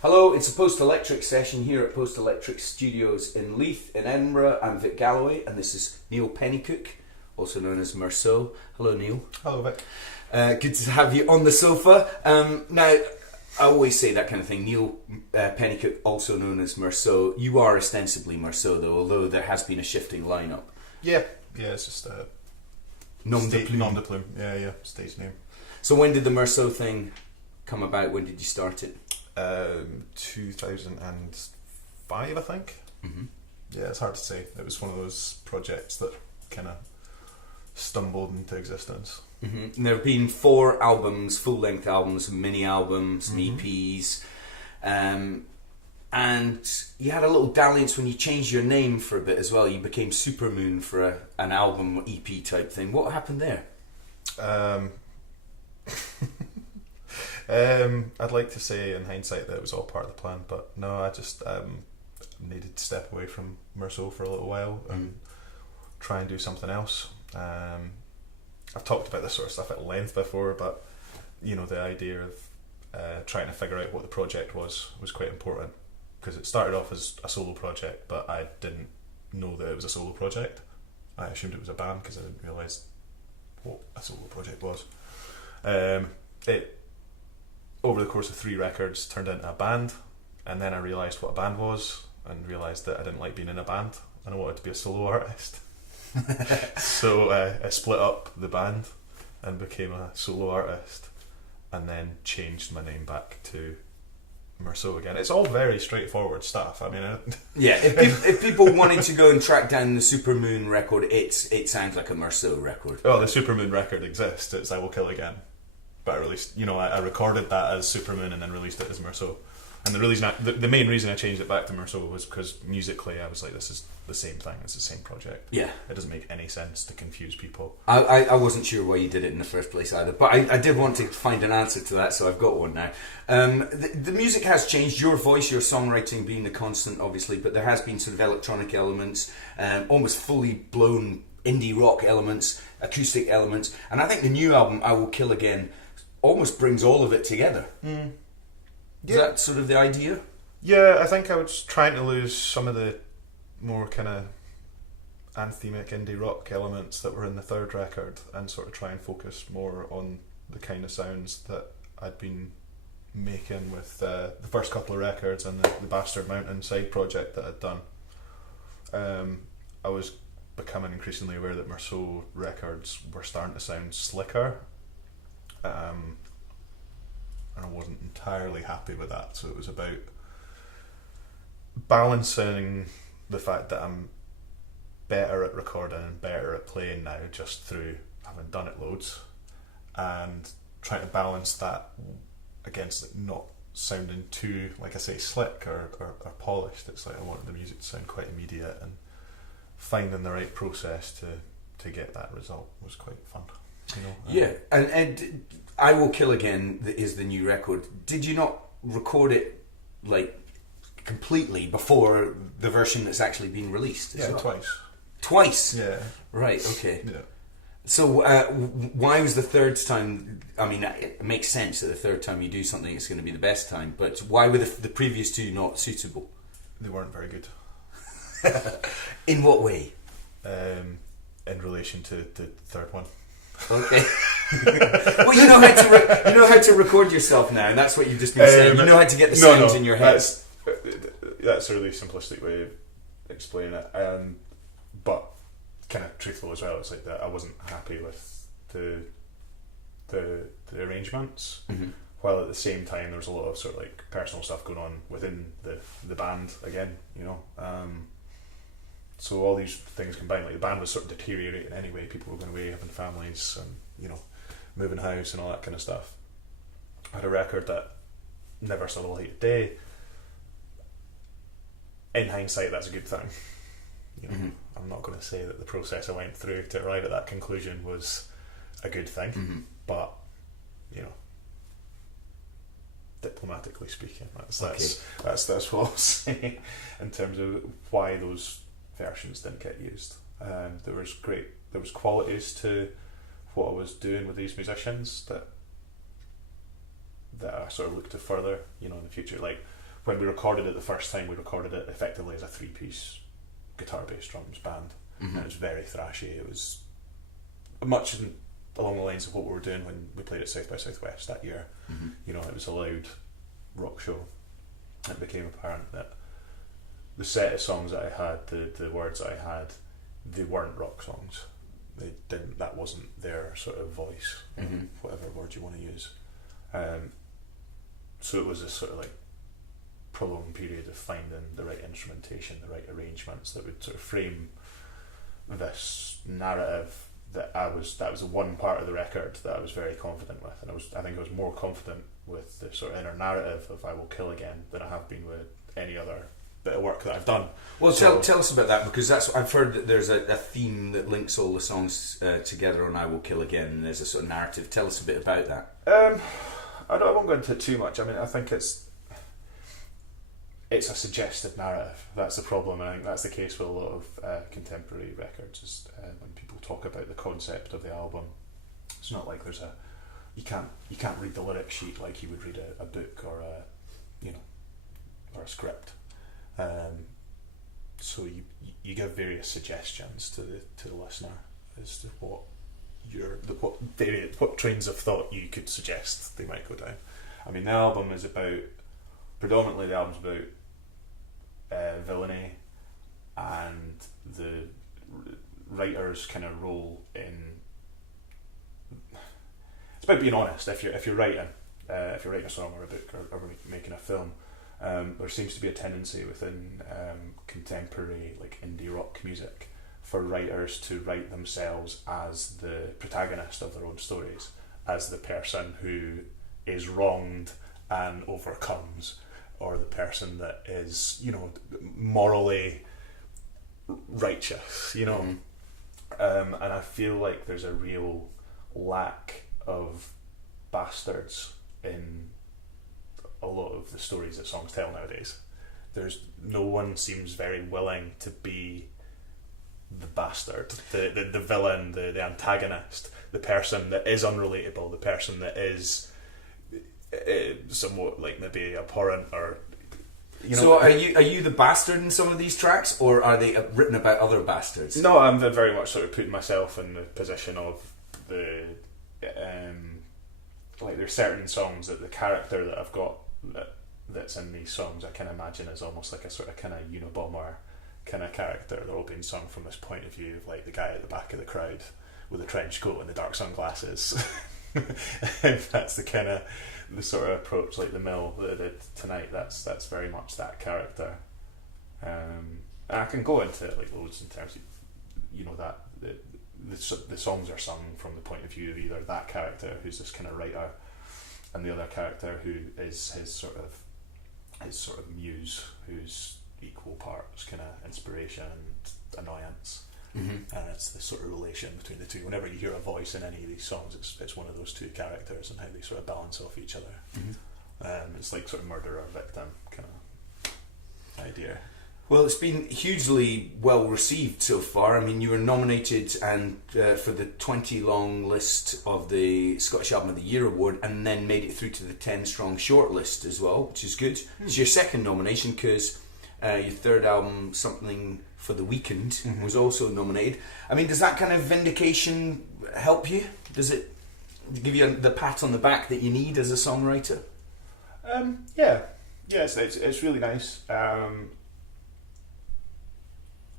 Hello, it's a Post-Electric session here at Post-Electric Studios in Leith in Edinburgh. I'm Vic Galloway and this is Neil Pennycook, also known as Meursault. Hello Neil. Hello Vic. Good to have you on the sofa. Now, I always say that kind of thing. Neil Pennycook, also known as Meursault. You are ostensibly Meursault though, although there has been a shifting lineup. Yeah, it's just a Nom de plume. Yeah, stage name. So when did the Meursault thing come about? When did you start it? 2005, I think. Mm-hmm. Yeah, it's hard to say. It was one of those projects that kind of stumbled into existence. Mm-hmm. And there have been 4 albums, full-length albums, mini albums, Mm-hmm. EPs, and you had a little dalliance when you changed your name for a bit as well. You became Supermoon for an album EP type thing. What happened there? I'd like to say in hindsight that it was all part of the plan, but no, I just needed to step away from Meursault for a little while and try and do something else. I've talked about this sort of stuff at length before, but you know, the idea of trying to figure out what the project was quite important, because it started off as a solo project, but I didn't know that it was a solo project. I assumed it was a band because I didn't realise what a solo project was. It over the course of 3 records turned into a band, and then I realised what a band was and realised that I didn't like being in a band and I wanted to be a solo artist. So I split up the band and became a solo artist, and then changed my name back to Meursault again. It's all very straightforward stuff. I mean, Yeah, if people wanted to go and track down the Supermoon record, it sounds like a Meursault record. oh, the Supermoon record exists. It's I Will Kill Again. But I released, I recorded that as Supermoon and then released it as Meursault. And the main reason I changed it back to Meursault was because musically I was like, this is the same thing, it's the same project. Yeah. It doesn't make any sense to confuse people. I wasn't sure why you did it in the first place either, but I did want to find an answer to that, so I've got one now. The music has changed, your voice, your songwriting being the constant, obviously, but there has been sort of electronic elements, almost fully blown indie rock elements, acoustic elements, and I think the new album, I Will Kill Again, almost brings all of it together. Yeah. Is that sort of the idea? Yeah, I think I was trying to lose some of the more kind of anthemic indie rock elements that were in the third record and sort of try and focus more on the kind of sounds that I'd been making with the first couple of records and the Bastard Mountain side project that I'd done. I was becoming increasingly aware that Meursault records were starting to sound slicker, and I wasn't entirely happy with that, so it was about balancing the fact that I'm better at recording and better at playing now just through having done it loads, and trying to balance that against it not sounding too, like I say, slick or polished. It's like I wanted the music to sound quite immediate, and finding the right process to get that result was quite fun. Yeah, and I Will Kill Again is the new record. Did you not record it like completely before the version that's actually been released? Yeah, well? Twice. Yeah. Right. Okay. Yeah. So why was the third time? I mean, it makes sense that the third time you do something, it's going to be the best time. But why were the previous 2 not suitable? They weren't very good. In what way? In relation to the third one. Okay. Well, you know how to record yourself now, and that's what you've just been saying. You know how to get the sounds in your head. That's a really simplistic way of explaining it. But kind of truthful as well. It's like that I wasn't happy with the arrangements, while at the same time there was a lot of sort of like personal stuff going on within the band again. So all these things combined, like the band was sort of deteriorating anyway. People were going away, having families, and moving house and all that kind of stuff. I had a record that never saw the light of day. In hindsight, that's a good thing. I'm not going to say that the process I went through to arrive at that conclusion was a good thing, but diplomatically speaking, that's what I'll say in terms of why those versions didn't get used. There was qualities to what I was doing with these musicians that I sort of look to further, in the future. Like when we recorded it the first time, we recorded it effectively as a 3-piece guitar, bass, drums band, and it was very thrashy. It was much along the lines of what we were doing when we played at South by Southwest that year. You know, it was a loud rock show. It became apparent that the set of songs that I had, the words that I had, they weren't rock songs. They didn't. That wasn't their sort of voice, whatever word you want to use. So it was a sort of like prolonged period of finding the right instrumentation, the right arrangements that would sort of frame this narrative that was the one part of the record that I was very confident with, and I think I was more confident with the sort of inner narrative of I Will Kill Again than I have been with any other bit of work that I've done. Well, so, tell us about that, because I've heard that there's a theme that links all the songs together on I Will Kill Again, and there's a sort of narrative. Tell us a bit about that. I won't go into it too much. I mean, I think it's a suggested narrative. That's the problem. I think that's the case with a lot of contemporary records. Is when people talk about the concept of the album, it's not like there's you can't read the lyric sheet like you would read a book or or a script. So you give various suggestions to the listener as to what trains of thought you could suggest they might go down. I mean, the album is predominantly about villainy and the writer's kind of role in. It's about being honest. If you're writing a song or a book or making a film, there seems to be a tendency within contemporary like indie rock music for writers to write themselves as the protagonist of their own stories, as the person who is wronged and overcomes, or the person that is, morally righteous, and I feel like there's a real lack of bastards in a lot of the stories that songs tell nowadays. No one seems very willing to be the bastard, the villain, the antagonist, the person that is unrelatable, the person that is somewhat like maybe abhorrent, or So are you the bastard in some of these tracks, or are they written about other bastards? No, I'm very much sort of putting myself in the position of the like there's certain songs that the character that I've got that's in these songs I can imagine as almost like a sort of kind of Unabomber kind of character. They're all being sung from this point of view of like the guy at the back of the crowd with a trench coat and the dark sunglasses. That's the kind of the sort of approach like the Mill that I did tonight. That's very much that character. And I can go into it like loads in terms of that the songs are sung from the point of view of either that character who's this kind of writer and the other character who is his sort of muse, who's equal parts kind of inspiration and annoyance. And it's the sort of relation between the two. Whenever you hear a voice in any of these songs, it's one of those two characters and how they sort of balance off each other. It's like sort of murderer victim kind of idea. Well, it's been hugely well received so far. I mean, you were nominated for the 20 long list of the Scottish Album of the Year award, and then made it through to the 10 strong shortlist as well, which is good. It's your second nomination, because your third album, Something for the Weekend, was also nominated. I mean, does that kind of vindication help you? Does it give you the pat on the back that you need as a songwriter? Yeah, it's really nice.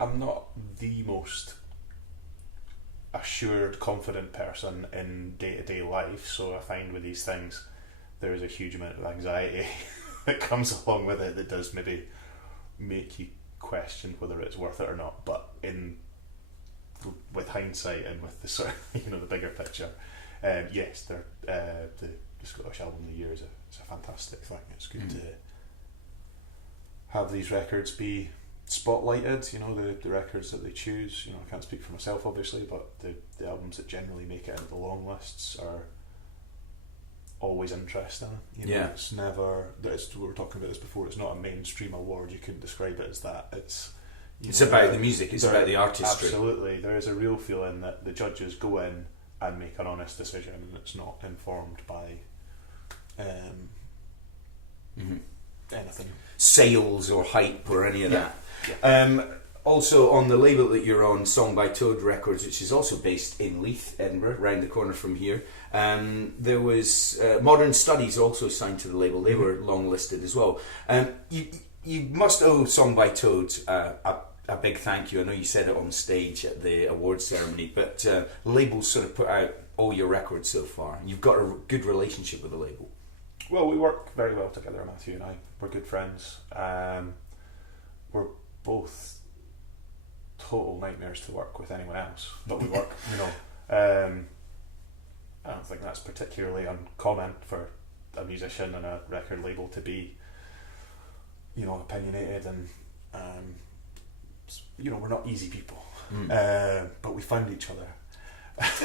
I'm not the most assured, confident person in day-to-day life, so I find with these things there is a huge amount of anxiety that comes along with it that does maybe make you question whether it's worth it or not. But with hindsight and with the sort of the bigger picture, yes, the Scottish Album of the Year is a fantastic thing. It's good to have these records be spotlighted, the records that they choose. I can't speak for myself obviously, but the albums that generally make it into the long lists are always interesting. It's never, we were talking about this before, it's not a mainstream award. You couldn't describe it as that. It's about the music, it's about the artistry. Absolutely, there is a real feeling that the judges go in and make an honest decision, and it's not informed by anything. sales or hype or any of Yeah. that. Also on the label that you're on, Song by Toad Records, which is also based in Leith, Edinburgh, round the corner from here, there was Modern Studies also signed to the label. They were long listed as well. You must owe Song by Toad a big thank you. I know you said it on stage at the awards ceremony, but the label's sort of put out all your records so far. You've got a good relationship with the label. Well, we work very well together, Matthew and I. We're good friends. We're both total nightmares to work with anyone else, but we work, I don't think that's particularly uncommon for a musician and a record label to be, opinionated and, we're not easy people, but we found each other.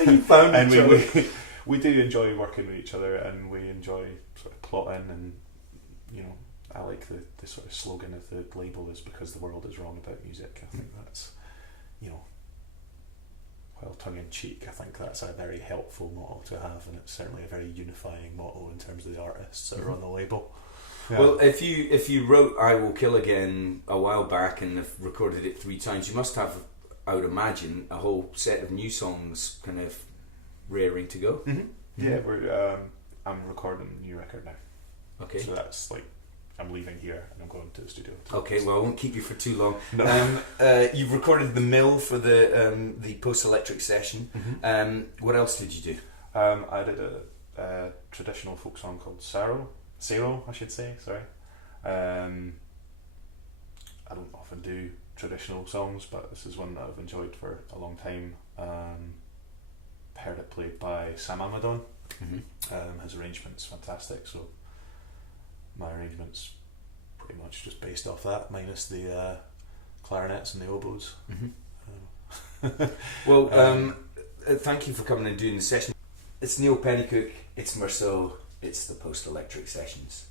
You found and each other. We do enjoy working with each other, and we enjoy sort of plotting, and I like the sort of slogan of the label is because the world is wrong about music. I think that's, while tongue-in-cheek, I think that's a very helpful motto to have, and it's certainly a very unifying motto in terms of the artists that are on the label. Yeah. Well, if you wrote "I Will Kill Again" a while back and have recorded it 3 times, you must have, I would imagine, a whole set of new songs kind of raring to go. Mm-hmm. Yeah, I'm recording a new record now. Okay. So that's like, I'm leaving here and I'm going to the studio. Okay, well, I won't keep you for too long. No. You've recorded The Mill for the post-electric session. Mm-hmm. What else did you do? I did a traditional folk song called Saro, I should say, sorry. I don't often do traditional songs, but this is one that I've enjoyed for a long time. Heard it played by Sam Amadon. Mm-hmm. His arrangement's fantastic, so my arrangement's pretty much just based off that, minus the clarinets and the oboes. Mm-hmm. Well, thank you for coming and doing the session. It's Neil Pennycook, it's Meursault, it's the Post Electric Sessions.